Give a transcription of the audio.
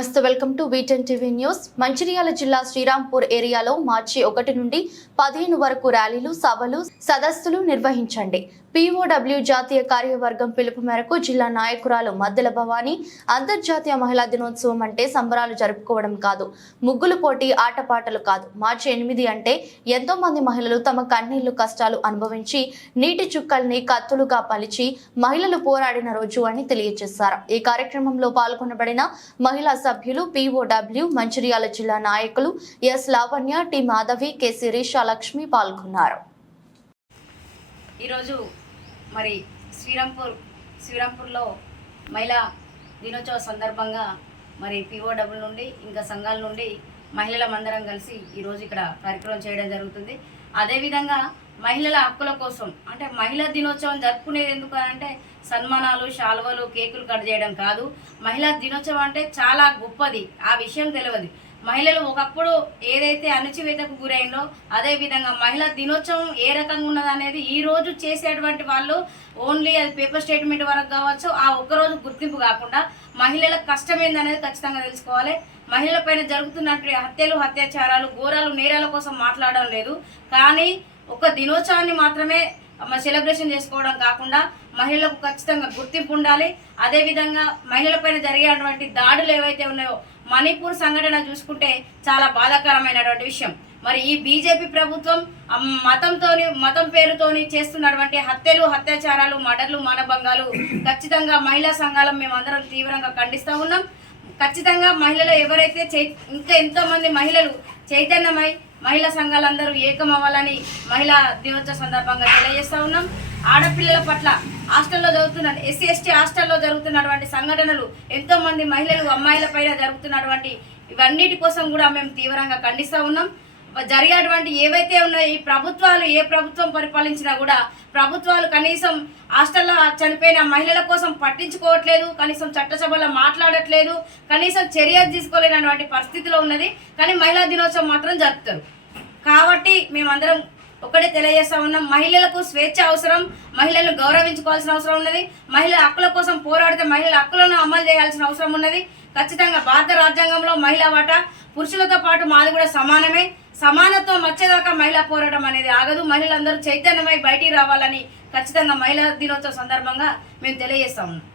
నమస్తే, welcome to వీటెన్ TV news. Mancherial జిల్లా శ్రీరాంపూర్ ఏరియాలో మార్చి 1 నుండి 15 వరకు ర్యాలీలు, సభలు, సదస్సులు నిర్వహించండి. POW జాతీయ కార్యవర్గం పిలుపు మేరకు జిల్లా నాయకురాలు మద్దెల భవానీ అంతర్జాతీయ మహిళా దినోత్సవం అంటే సంబరాలు జరుపుకోవడం కాదు, ముగ్గులు పోటీ, ఆటపాటలు కాదు. మార్చి 8 అంటే ఎంతో మంది మహిళలు తమ కన్నీళ్లు, కష్టాలు అనుభవించి నీటి చుక్కల్ని కత్తులుగా పలిచి మహిళలు పోరాడిన రోజు అని తెలియజేశారు. ఈ కార్యక్రమంలో పాల్గొనబడిన మహిళా సభ్యులు, POW మంచిర్యాల జిల్లా నాయకులు S Lavanya, T Madhavi, K Sirisha Lakshmi పాల్గొన్నారు. ఈరోజు మరి శ్రీరాంపూర్లో మహిళా దినోత్సవ సందర్భంగా మరి POW నుండి ఇంకా సంఘాల నుండి మహిళలందరం కలిసి ఈరోజు ఇక్కడ కార్యక్రమం చేయడం జరుగుతుంది. అదేవిధంగా మహిళల హక్కుల కోసం అంటే మహిళా దినోత్సవం జరుపుకునేది ఎందుకు అంటే సన్మానాలు, శాలువలు, కేకులు కట్ చేయడం కాదు. మహిళా దినోత్సవం అంటే చాలా గొప్పది, ఆ విషయం తెలియదు. మహిళలు ఒకప్పుడు ఏదైతే అణచివేతకు గురైందో అదేవిధంగా మహిళా దినోత్సవం ఏ రకంగా ఉన్నది అనేది ఈ రోజు చేసేటువంటి వాళ్ళు ఓన్లీ అది పేపర్ స్టేట్మెంట్ వరకు కావచ్చు, ఆ ఒక్కరోజు గుర్తింపు కాకుండా మహిళల కష్టం ఏందనేది ఖచ్చితంగా తెలుసుకోవాలి. మహిళలపైన జరుగుతున్నటువంటి హత్యలు, అత్యాచారాలు, ఘోరాలు, నేరాల కోసం మాట్లాడడం లేదు. కానీ ఒక దినోత్సవాన్ని మాత్రమే సెలబ్రేషన్ చేసుకోవడం కాకుండా మహిళలకు ఖచ్చితంగా గుర్తింపు ఉండాలి. అదేవిధంగా మహిళలపైన జరిగేటువంటి దాడులు ఏవైతే ఉన్నాయో, మణిపూర్ సంఘటన చూసుకుంటే చాలా బాధాకరమైనటువంటి విషయం. మరి ఈ బీజేపీ ప్రభుత్వం మతం పేరుతోని చేస్తున్నటువంటి హత్యలు, అత్యాచారాలు, మర్డర్లు, మానభంగాలు ఖచ్చితంగా మహిళా సంఘాలం మేమందరం తీవ్రంగా ఖండిస్తూ ఉన్నాం. ఖచ్చితంగా మహిళలు ఎవరైతే ఇంకా ఎంతో మంది మహిళలు చైతన్యమై మహిళా సంఘాలందరూ ఏకమవ్వాలని మహిళా దినోత్సవ సందర్భంగా తెలియజేస్తూ ఉన్నాం. ఆడపిల్లల పట్ల హాస్టల్లో జరుగుతున్న SC/ST హాస్టల్లో జరుగుతున్నటువంటి సంఘటనలు, ఎంతో మంది మహిళలు, అమ్మాయిల పైన జరుగుతున్నటువంటి ఇవన్నిటి కోసం కూడా మేము తీవ్రంగా ఖండిస్తూ ఉన్నాం. జరిగేటువంటి ఏవైతే ఉన్నాయో ఈ ప్రభుత్వాలు, ఏ ప్రభుత్వం పరిపాలించినా కూడా ప్రభుత్వాలు కనీసం హాస్టల్లో చనిపోయిన మహిళల కోసం పట్టించుకోవట్లేదు, కనీసం చట్టసభలో మాట్లాడట్లేదు, కనీసం చర్య తీసుకోలేనటువంటి పరిస్థితిలో ఉన్నది. కానీ మహిళా దినోత్సవం మాత్రం జరుపుతారు. కాబట్టి మేమందరం ఒకటే తెలియజేస్తా ఉన్నాం, మహిళలకు స్వేచ్ఛ అవసరం, మహిళలను గౌరవించుకోవాల్సిన అవసరం ఉన్నది. మహిళల హక్కుల కోసం పోరాడితే మహిళల హక్కులను అమలు చేయాల్సిన అవసరం ఉన్నది. ఖచ్చితంగా భారత రాజ్యాంగంలో మహిళా వాటా పురుషులతో పాటు మాది కూడా సమానమే. సమానత్వం వచ్చేదాకా మహిళా పోరాటం అనేది ఆగదు. మహిళలందరూ చైతన్యమై బయటికి రావాలని ఖచ్చితంగా మహిళా దినోత్సవ సందర్భంగా మేము తెలియజేస్తా ఉన్నాం.